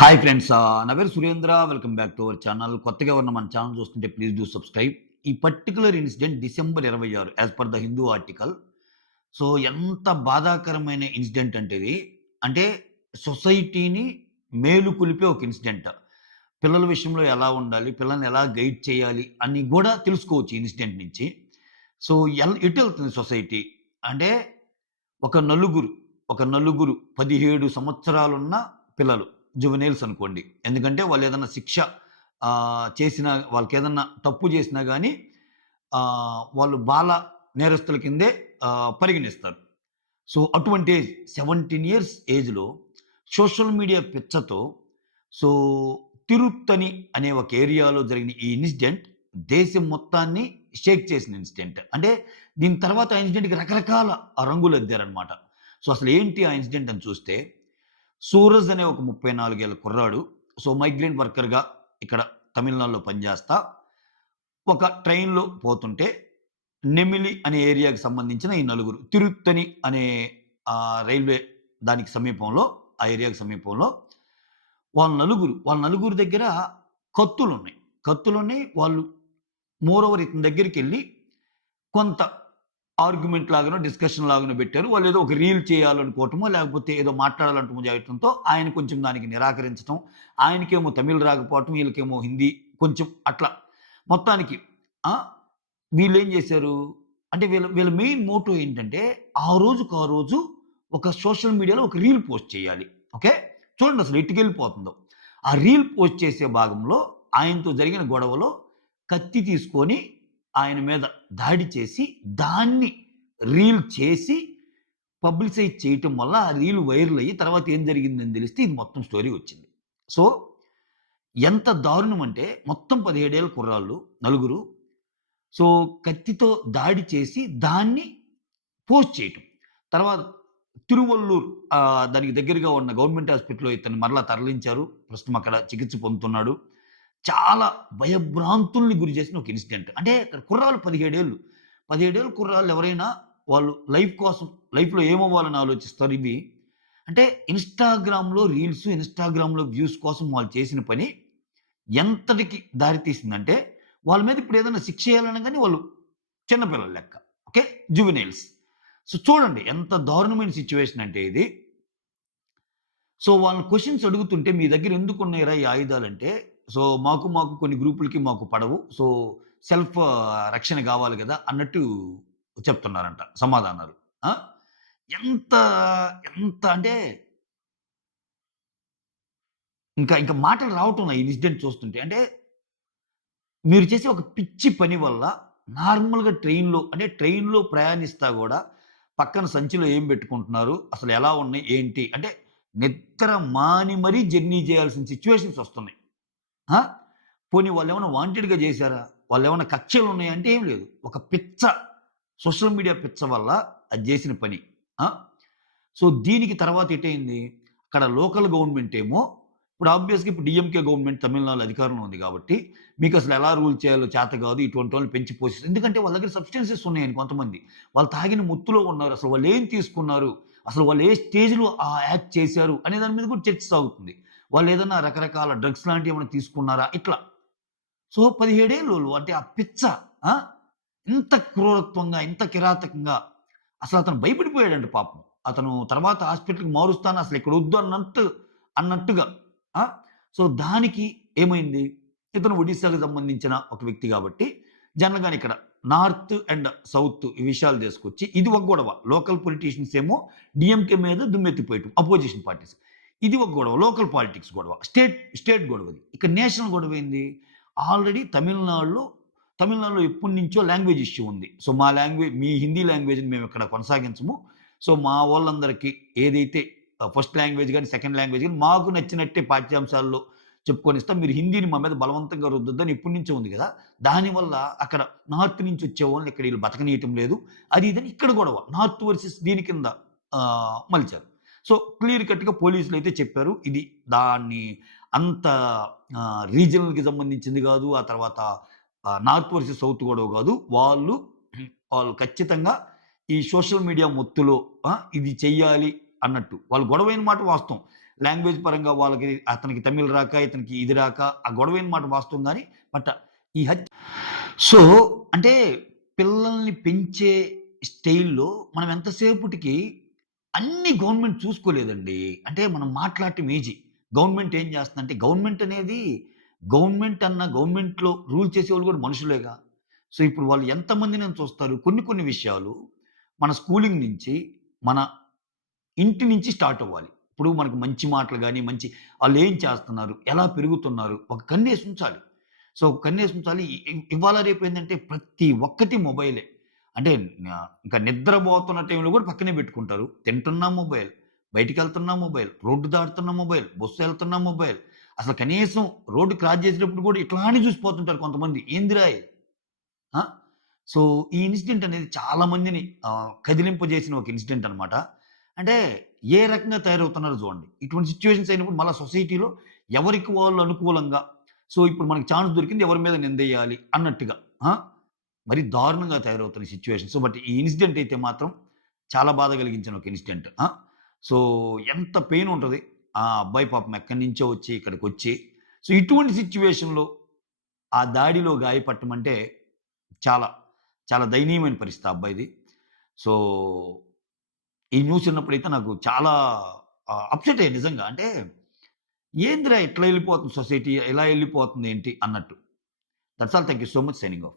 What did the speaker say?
Hi friends. నా పేరు Surendra. Welcome back to our channel. కొత్తగా ఎవరైనా మన ఛానల్ చూస్తుంటే ప్లీజ్ డూ సబ్స్క్రైబ్. ఈ particular incident December 26 as per the Hindu article. So ఎంత బాధాకరమైన ఇన్సిడెంట్ అంటే ఇది. అంటే సొసైటీని మేలుకొలిపే ఒక ఇన్సిడెంట్. పిల్లల విషయంలో ఎలా ఉండాలి, పిల్లల్ని ఎలా గైడ్ చేయాలి అని గూడా తెలుసుకోవచ్చు ఈ ఇన్సిడెంట్ నుంచి. సో ఎటెళ్తుంది సొసైటీ అంటే ఒక నలుగురు 17 సంవత్సరాలున్న పిల్లలు జువెనైల్స్ అనుకోండి. ఎందుకంటే వాళ్ళేదన్నా శిక్ష చేసినా వాళ్ళకేదన్నా తప్పు చేసినా గానీ వాళ్ళు బాల నేరస్తుల కిందే పరిగణిస్తారు. సో అటువంటి ఏజ్ 17 ఇయర్స్ ఏజ్‌లో సోషల్ మీడియా పిచ్చతో సో తిరుత్తని అనే ఒక ఏరియాలో జరిగిన ఈ ఇన్సిడెంట్ దేశం మొత్తాన్ని షేక్ చేసిన ఇన్సిడెంట్. అంటే దీని తర్వాత ఆ ఇన్సిడెంట్‌కి రకరకాల రంగులద్దారనమాట. సో అసలు ఏంటి ఆ ఇన్సిడెంట్ అని చూస్తే సూరజ్ అనే ఒక 34 ఏళ్ల కుర్రాడు. సో మైగ్రెంట్ వర్కర్‌గా ఇక్కడ తమిళనాడులో పనిచేస్తా ఒక ట్రైన్‌లో పోతుంటే నెమిలి అనే ఏరియాకి సంబంధించిన ఈ నలుగురు తిరుత్తని అనే రైల్వే దానికి సమీపంలో ఆ ఏరియాకి సమీపంలో వాళ్ళ నలుగురు దగ్గర కత్తులున్నాయి. కత్తులున్నాయి. వాళ్ళు మోరోవర్ ఇతని దగ్గరికెళ్ళి కొంత ఆర్గ్యుమెంట్ లాగానో, డిస్కషన్ లాగానో పెట్టారు. వాళ్ళేదో ఒక రీల్ చేయాలనుకోవటమో, లేకపోతే ఏదో మాట్లాడాలంటమో చేయటంతో ఆయన కొంచెం దానికి నిరాకరించటం. ఆయనకేమో తమిళ్ రాకపోవటం, వీళ్ళకేమో హిందీ కొంచెం అట్లా. మొత్తానికి వీళ్ళేం చేశారు అంటే వీళ్ళ వీళ్ళ మెయిన్ మోటో ఏంటంటే ఆ రోజు ఒక సోషల్ మీడియాలో ఒక రీల్ పోస్ట్ చేయాలి. ఓకే. చూడండి అసలు ఎట్టుకెళ్ళిపోతుందో. ఆ రీల్ పోస్ట్ చేసే భాగంలో ఆయనతో జరిగిన గొడవలో కత్తి తీసుకొని ఆయన మీద దాడి చేసి, దాన్ని రీల్ చేసి పబ్లిసైజ్ చేయటం వల్ల ఆ రీల్ వైరల్ అయ్యి తర్వాత ఏం జరిగిందని తెలిస్తే ఇది మొత్తం స్టోరీ వచ్చింది. సో ఎంత దారుణం అంటే మొత్తం 17 ఏళ్ల కుర్రాళ్ళు నలుగురు. సో కత్తితో దాడి చేసి దాన్ని పోస్ట్ చేయటం. తర్వాత తిరువల్లూర్ దానికి దగ్గరగా ఉన్న గవర్నమెంట్ హాస్పిటల్‌లో ఇతన్ని మరలా తరలించారు. ప్రస్తుతం అక్కడ చికిత్స పొందుతున్నాడు. చాలా భయభ్రాంతుల్ని గురి చేసిన ఒక ఇన్సిడెంట్. అంటే ఇక్కడ కుర్రాళ్ళు 17 ఏళ్ళు. 17 ఏళ్ల కుర్రాళ్ళు ఎవరైనా వాళ్ళు లైఫ్ కోసం లైఫ్‌లో ఏమవ్వాలని ఆలోచిస్తారు ఇవి. అంటే ఇన్‌స్టాగ్రామ్‌లో రీల్స్, ఇన్‌స్టాగ్రామ్‌లో వ్యూస్ కోసం వాళ్ళు చేసిన పని ఎంతటికి దారి తీసిందంటే వాళ్ళ మీద ఇప్పుడు ఏదైనా శిక్ష చేయాలనగానే వాళ్ళు చిన్న పిల్లల లెక్క. ఓకే. జువెనైల్స్. సో చూడండి ఎంత దారుణమైన సిట్యుయేషన్ అంటే ఇది. సో వాళ్ళని క్వెషన్స్ అడుగుతుంటే మీ దగ్గర ఎందుకున్నాయిరా ఈ ఆయుధాలంటే, సో మాకు కొన్ని గ్రూపులకి మాకు పడవు. సో సెల్ఫ్ రక్షణ కావాలి గదా! అన్నట్టు చెప్తున్నారంట సమాధానాలు. ఆ! ఎంత ఎంత అంటే ఇంకా మాటలు రావటంలా ఈ ఇన్సిడెంట్ చూస్తుంటే. అంటే మీరు చేసే ఒక పిచ్చి పని వల్ల నార్మల్‌గా ట్రైన్‌లో ప్రయాణిస్తా గూడా పక్కన సంచిలో ఏం పెట్టుకుంటున్నారు? అసలు ఎలా ఉన్నాయి? ఏంటి? అంటే నిద్ర మాని మరీ జర్నీ చేయాల్సిన సిట్యుయేషన్స్ వస్తున్నాయి. ఆ! పోనీ వాళ్ళేమన్నా వాంటెడ్‌గా చేశారా? వాళ్ళేమన్నా కక్షలున్నాయా అంటే ఏం లేదు. ఒక పిచ్చ సోషల్ మీడియా పిచ్చ వల్ల అది జేసిన పని. ఆ! సో దీనికి తర్వాత ఎటయింది? అక్కడ లోకల్ గవర్నమెంట్ ఏమో ఇప్పుడు ఆబ్వియస్‌గా ఇప్పుడు డీఎంకే గవర్నమెంట్ తమిళనాడులో అధికారంలో ఉంది కాబట్టి, మీకసలు ఎలా రూల్ చేయాలో చేత కాదు. ఇటువంటోళ్ళని పెంచి పోషిస్తారు. ఎందుకంటే వాళ్ళ దగ్గర సబ్‌స్టెన్సెస్ ఉన్నాయండి కొంతమంది. వాళ్ళు తాగిన మత్తులో ఉన్నారు. అసలు వాళ్ళేం తీసుకున్నారు? అసలు వాళ్ళు ఏ స్టేజ్‌లో యాక్ట్ చేశారు? అనే దాని మీద కూడా చర్చ సాగుతుంది. వాళ్ళేదన్నా రకరకాల డ్రగ్స్ లాంటియేమన్నా తీసుకున్నారా? ఇట్లా. సో 17 ఏళ్లోళ్ళు అంటే ఆ పిచ్చ ఆ! ఇంత క్రూరత్వంగా, ఇంత కిరాతకంగా అసలతను భయపడిపోయాడంట పాపం. అతను తర్వాత హాస్పిటల్‌కి మారుస్తాను అసలిక్కడొద్దు అన్నట్టుగా. ఆ! సో దానికి ఏమైంది? ఇతను ఒడిస్సాకి సంబంధించిన ఒక వ్యక్తి గాబట్టి, జనరల్‌గానే ఇక్కడ నార్త్ అండ్ సౌత్ ఈ విషయాలు తీసుకొచ్చి ఇది ఒక గొడవ. లోకల్ పొలిటీషియన్స్ ఏమో డీఎంకే మీద దుమ్మెత్తిపోయటం అపోజిషన్ పార్టీస్. ఇది ఒక గొడవ. లోకల్ పాలిటిక్స్ గొడవ. స్టేట్ గొడవది. ఇక నేషనల్ గొడవేంది? ఆల్రెడీ తమిళనాడులో ఎప్పటినుంచో లాంగ్వేజ్ ఇష్యూ ఉంది. సో మీ హిందీ లాంగ్వేజ్‌ని మేమిక్కడ కొనసాగించము. సో మా వోళ్ళందరికీ ఏదైతే ఫస్ట్ లాంగ్వేజ్ గాని, సెకండ్ లాంగ్వేజ్ గాని మాకు నచ్చినట్టే పాఠ్యాంశాల్లో చెప్పుకొనిస్తాం. మీరు హిందీని మా మీద బలవంతంగా రుద్దొద్దని ఎప్పటినుంచో ఉంది గదా! దానివల్ల అక్కడ నార్త్ నుంచి వచ్చే వాళ్ళని ఇక్కడ ఈళ్ళు బతకనీయటం లేదు. అది ఇదని ఇక్కడ గొడవ. నార్త్ వర్సెస్ దీని కింద మలిచారు. సో క్లియర్ కట్‌గా పోలీసులైతే చెప్పారు. ఇది దాన్ని అంత రీజియనల్‌కి సంబంధించింది గాదు. ఆ తర్వాత నార్త్ వర్సెస్ సౌత్ గొడవ గాదు. వాళ్ళు ఖచ్చితంగా ఈ సోషల్ మీడియా మొత్తులో ఇది చెయ్యాలి అన్నట్టు. వాళ్ళు గొడవైన మాట వాస్తవం. లాంగ్వేజ్ పరంగా వాళ్ళకి అతనికి తమిళ్ రాక, ఇతనికి ఇది రాక ఆ గొడవైన మాట వాస్తవం గాని, బట్ ఈ హత్య సో, అంటే పిల్లల్ని పెంచే స్టైల్‌లో మనం ఎంతసేపటికి అన్నీ గవర్నమెంట్ చూసుకోలేదండి. అంటే మనం మాట్లాడటం ఈజీ. గవర్నమెంట్ ఏం చేస్తుందంటే గవర్నమెంట్ అనేది గవర్నమెంట్‌లో రూల్ చేసేవాళ్ళు కూడా మనుషులేగా. సో, ఇప్పుడు వాళ్ళు ఎంతమందిని చూస్తారు. కొన్ని కొన్ని విషయాలు మన స్కూలింగ్ నుంచి, మన ఇంటి నుంచి స్టార్ట్ అవ్వాలి. ఇప్పుడు మనకు మంచి మాటలు గాని, మంచి ఆళ్ళేం చేస్తున్నారు? ఎలా పెరుగుతున్నారు? ఒక కన్నేసి ఉంచాలి. సో, ఒక కన్నేసి ఉంచాలి. ఇవాళ రేపు ఏందంటే ప్రతి ఒక్కటి మొబైలే. అంటే ఇంకా నిద్రబోతున్న టైంలో కూడా పక్కనే పెట్టుకుంటారు. తింటున్నా మొబైల్, బయటికెళ్తున్నా మొబైల్, రోడ్డు దాటుతున్న మొబైల్, బస్సు ఎళ్తున్నా మొబైల్. అసలు కనీసం రోడ్డు క్రాస్ చేసేటప్పుడు కూడా ఇట్లానే చూసిపోతుంటారు కొంతమంది. ఏందిరా ఇది? ఆ! సో, ఈ ఇన్సిడెంట్ అనేది చాలా మందిని కదిలింపజేసిన ఒక ఇన్సిడెంట్ అనమాట. అంటే ఏ రకంగా తయారవుతున్నారో చూడండి. ఇటువంటి సిట్యుయేషన్స్ అయినప్పుడు మళ్ళా సొసైటీలో ఎవరికి వాళ్ళు అనుకూలంగా సో, ఇప్పుడు మనకి ఛాన్స్ దొరికింది ఎవరి మీద నిందెయ్యాలి అన్నట్టుగా. ఆ! మరి దారుణంగా తయారవుతున్న సిట్యుయేషన్స్. బట్ ఈ ఇన్సిడెంట్ అయితే మాత్రం చాలా బాధ కలిగించిన ఒక ఇన్సిడెంట్. సో, ఎంత పెయిన్ ఉంటది. ఆ అబ్బాయి పాపం ఎక్కడి నుంచో వచ్చి ఇక్కడికొచ్చి సో, ఇటువంటి సిట్యుయేషన్‌లో ఆ దాడిలో గాయపడటమంటే చాలా, చాలా దయనీయమైన పరిస్థితి ఆ అబ్బాయిది. సో, ఈ న్యూస్ విన్నప్పుడైతే నాకు చాలా అప్‌సెట్ అయ్యాను నిజంగా. అంటే ఏందిరా ఇట్లా ఎళ్ళిపోతుంది సొసైటీ, ఇలా ఎళ్ళిపోతుంది ఏంటి అన్నట్టు. That's all. Thank you so much. Signing off.